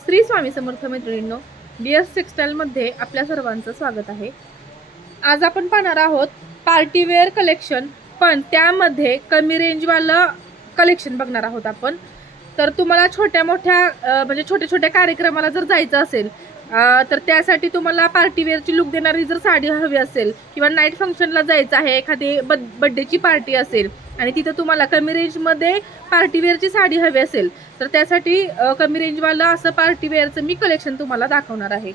श्री स्वामी समर्थ मैत्रिणींनो, DS टेक्सटाईलमध्ये आपल्या सर्वांचं स्वागत आहे। आज आपण पाहणार आहोत पार्टीवेअर कलेक्शन, पण त्यामध्ये कमी रेंजवालं कलेक्शन बघणार आहोत आपण। तर तुम्हाला छोट्या मोठ्या म्हणजे छोट्या छोट्या कार्यक्रमाला जर जायचं असेल तर त्यासाठी तुम्हाला पार्टीवेअरची लुक देणारी जर साडी हवी असेल किंवा नाईट फंक्शनला जायचं आहे, एखादी बर्थडेची पार्टी असेल आणि तिथे तुम्हाला कमी रेंजमध्ये पार्टीवेअरची साडी हवी असेल तर त्यासाठी कमी रेंजवाला असं पार्टीवेअरचं मी कलेक्शन तुम्हाला दाखवणार आहे।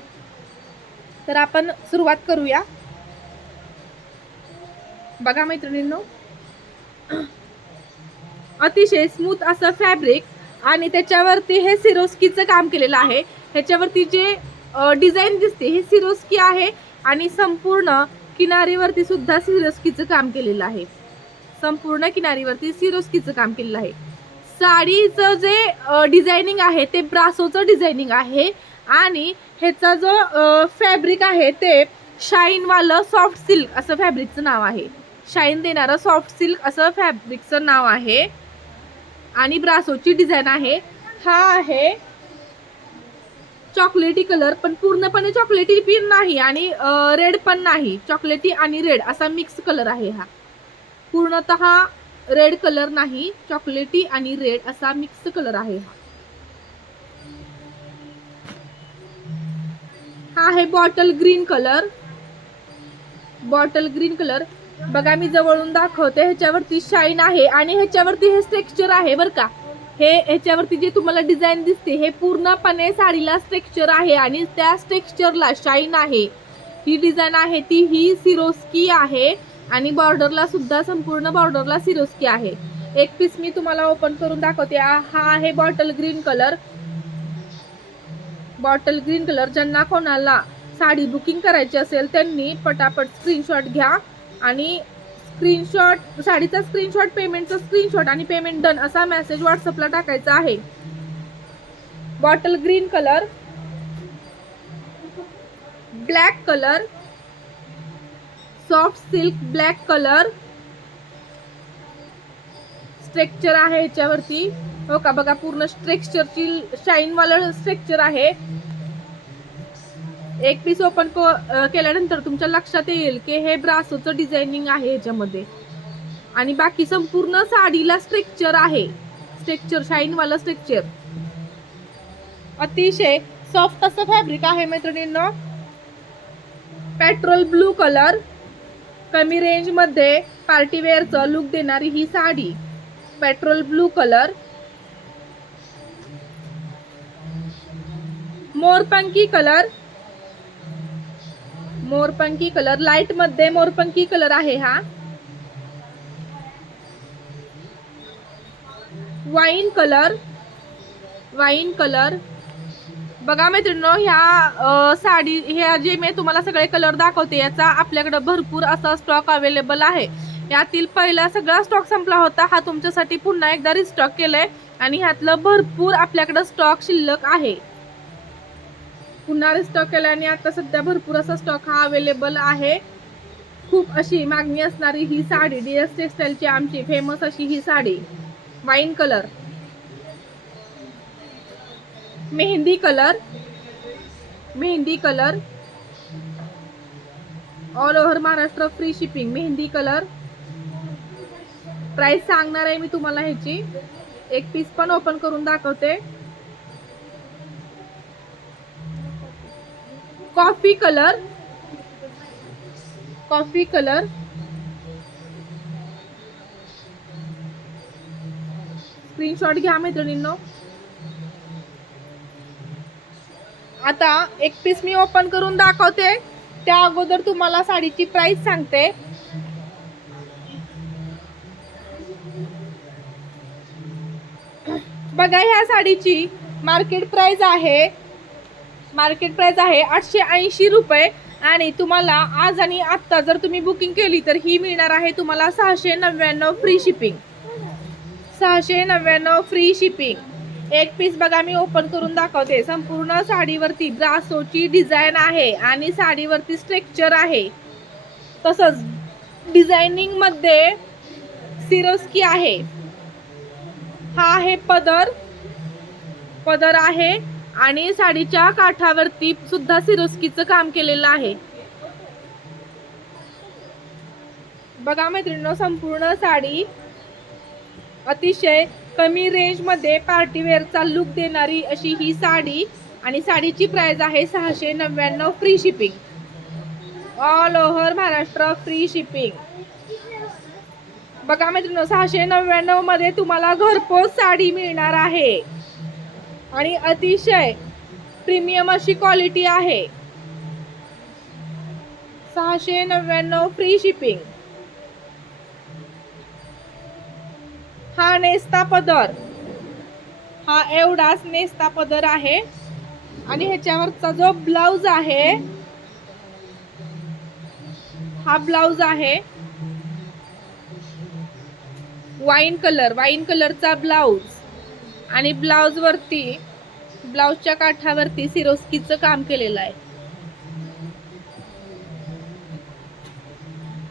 तर आपण सुरुवात करूया। बघा मैत्रिणींनो, अतिशय स्मूथ असं फॅब्रिक आणि त्याच्यावरती हे सिरोस्कीचं काम केलेलं आहे। ह्याच्यावरती जे डिझाईन दिसते हे सिरोस्की आहे आणि संपूर्ण किनारीवरती सुद्धा सिरोस्कीचं काम केलेलं आहे। संपूर्ण किनारीवरती सिरोस्कीचं काम केलेलं आहे। साडीचं जे डिझायनिंग आहे ते ब्रासोचं डिझायनिंग आहे आणि ह्याचा जो फॅब्रिक आहे ते शाईनवालं सॉफ्ट सिल्क असं फॅब्रिकचं नाव आहे। शाईन देणारं सॉफ्ट सिल्क असं फॅब्रिकचं नाव आहे आणि ब्रासोची डिझाईन आहे। हा आहे चॉकलेटी कलर, पण पूर्णपणे चॉकलेटी पण नाही आणि रेड पण नाही, चॉकलेटी आणि रेड असा मिक्स कलर आहे। हा पूर्णतः रेड कलर नाही, चॉकलेटी आणि रेड असा मिक्स कलर आहे। हा आहे bottle green colour. Bottle green colour बघा, मी जवळून दाखवते। ह्याच्यावरती शाईन आहे आणि ह्याच्यावरती हे स्ट्रक्चर आहे बरं का। हे ह्याच्यावरती जे तुम्हाला डिझाईन दिसते हे पूर्णपणे साडीला स्ट्रक्चर आहे आणि त्या स्ट्रक्चरला शाईन आहे। ही डिझाईन आहे ती ही सिरोस्की आहे आणि बॉर्डरला सुद्धा संपूर्ण बॉर्डरला सिरोस्की आहे। एक पीस मी तुम्हाला ओपन करून दाखवते। हा आहे bottle green colour. Bottle green colour ज्यांना कोणाला साडी बुकिंग करायची असेल त्यांनी पटापट स्क्रीनशॉट घ्या आणि स्क्रीनशॉट, साडीचा स्क्रीनशॉट, पेमेंटचा स्क्रीनशॉट आणि पेमेंट डन असा मेसेज व्हॉट्सअपला टाकायचा आहे। Bottle green colour, black colour, soft silk black colour structure आहे ह्याच्यावरती। हो का, बघा पूर्ण स्ट्रक्चरची शाईन वाला स्ट्रक्चर आहे। एक पीस ओपन केल्यानंतर तुमच्या लक्षात येईल की हे ब्रासोचं डिझायनिंग आहे ह्याच्यामध्ये आणि बाकी संपूर्ण साडीला स्ट्रक्चर आहे। स्ट्रक्चर शाईन वाला स्ट्रक्चर, अतिशय सॉफ्ट असं फॅब्रिक आहे मैत्रिणींनो। पेट्रोल ब्लू कलर, कमी रेंज मध्ये पार्टीवेअरचं लुक देणारी ही साडी। पेट्रोल ब्लू कलर, मोरपंखी कलर, मोरपंखी कलर लाईट मध्ये मोरपंखी कलर आहे हा। वाईन कलर, वाईन कलर बघा मैत्रिणींनो, ह्या साडी ह्या जे मी तुम्हाला सगळे कलर दाखवते याचा आपल्याकडे भरपूर असा स्टॉक अवेलेबल आहे। यातील पहिला सगळा स्टॉक संपला होता, हा तुमच्यासाठी पुन्हा एकदा रिस्टॉक केलाय आणि ह्यातलं भरपूर आपल्याकडे स्टॉक शिल्लक आहे। पुन्हा रिस्टॉक केलाय आणि आता सध्या भरपूर असा स्टॉक हा अवेलेबल आहे। खूप अशी मागणी असणारी ही साडी, DS टेक्सटाईलची आमची फेमस अशी ही साडी। वाईन कलर, मेहंदी कलर, मेहंदी colour all over Maharashtra free shipping. मेहंदी कलर प्राइस सांगणार आहे मी तुम्हाला ह्याची, एक पीस पण ओपन करून दाखवते। Coffee colour, coffee colour screenshot घ्या मैत्रिणींनो। आता एक पीस मी ओपन करून दाखवते, त्या अगोदर तुम्हाला साडीची प्राइस सांगते। बघा, ह्या साडीची मार्केट प्राइस आहे 880 रुपये आणि तुम्हाला आज आणि आत्ता जर तुम्ही बुकिंग केली तर ही मिळणार आहे तुम्हाला 699 फ्री शिपिंग। 699 free shipping. एक पीस बघा मी ओपन करून दाखवते। संपूर्ण साडीवरती ब्रासोची डिझाईन आहे आणि साडीवरती स्ट्रक्चर आहे, तसंच डिझायनिंग मध्ये सिरोस्की आहे। हा आहे पदर, पदर आहे आणि साडीच्या काठावरती सुद्धा सिरोस्कीचं काम केलेलं आहे. बघा मैत्रिणींनो, संपूर्ण साडी अतिशय कमी रेंज मध्ये पार्टीवेअरचा लुक देणारी अशी ही साडी आणि साडीची प्राइस आहे 699 free shipping. All over Maharashtra free shipping. बघा मैत्रिणींनो, 699 मध्ये तुम्हाला घरपोच साडी मिळणार आहे आणि अतिशय प्रीमियम अशी क्वालिटी आहे. 699 फ्री शिपिंग. हा नेस्ता पदर, हा एवढाच नेस्ता पदर आहे आणि ह्याच्यावरचा जो ब्लाउज आहे, हा ब्लाउज आहे वाईन कलरचा ब्लाउज आणि ब्लाउज वरती, ब्लाउजच्या काठावरती सिरोस्कीचं काम केलेलं आहे.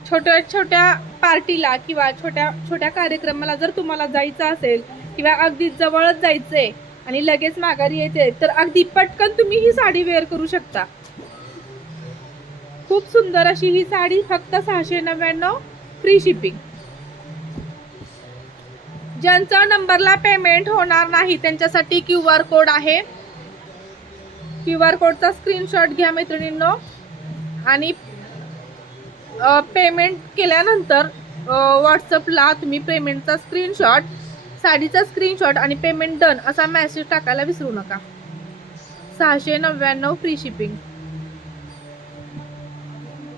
छोट्या छोट्या पार्टीला किंवा छोट्या छोट्या कार्यक्रमाला जर तुम्हाला जायचं असेल किंवा अगदी जवळच जायचंय आणि लगेच माघारी यायचंय तर अगदी पटकन तुम्ही ही साडी वेअर करू शकता. खूप सुंदर अशी ही साडी, फक्त 699 फ्री शिपिंग. ज्यांचा नंबरला पेमेंट होणार नाही त्यांच्यासाठी QR कोड आहे. QR कोडचा स्क्रीनशॉट घ्या मैत्रिणींनो आणि पेमेंट केल्यानंतर व्हॉट्सअपला तुम्ही पेमेंटचा स्क्रीनशॉट, साडीचा स्क्रीनशॉट आणि पेमेंट डन असा मेसेज टाकायला विसरू नका. 699 फ्री शिपिंग.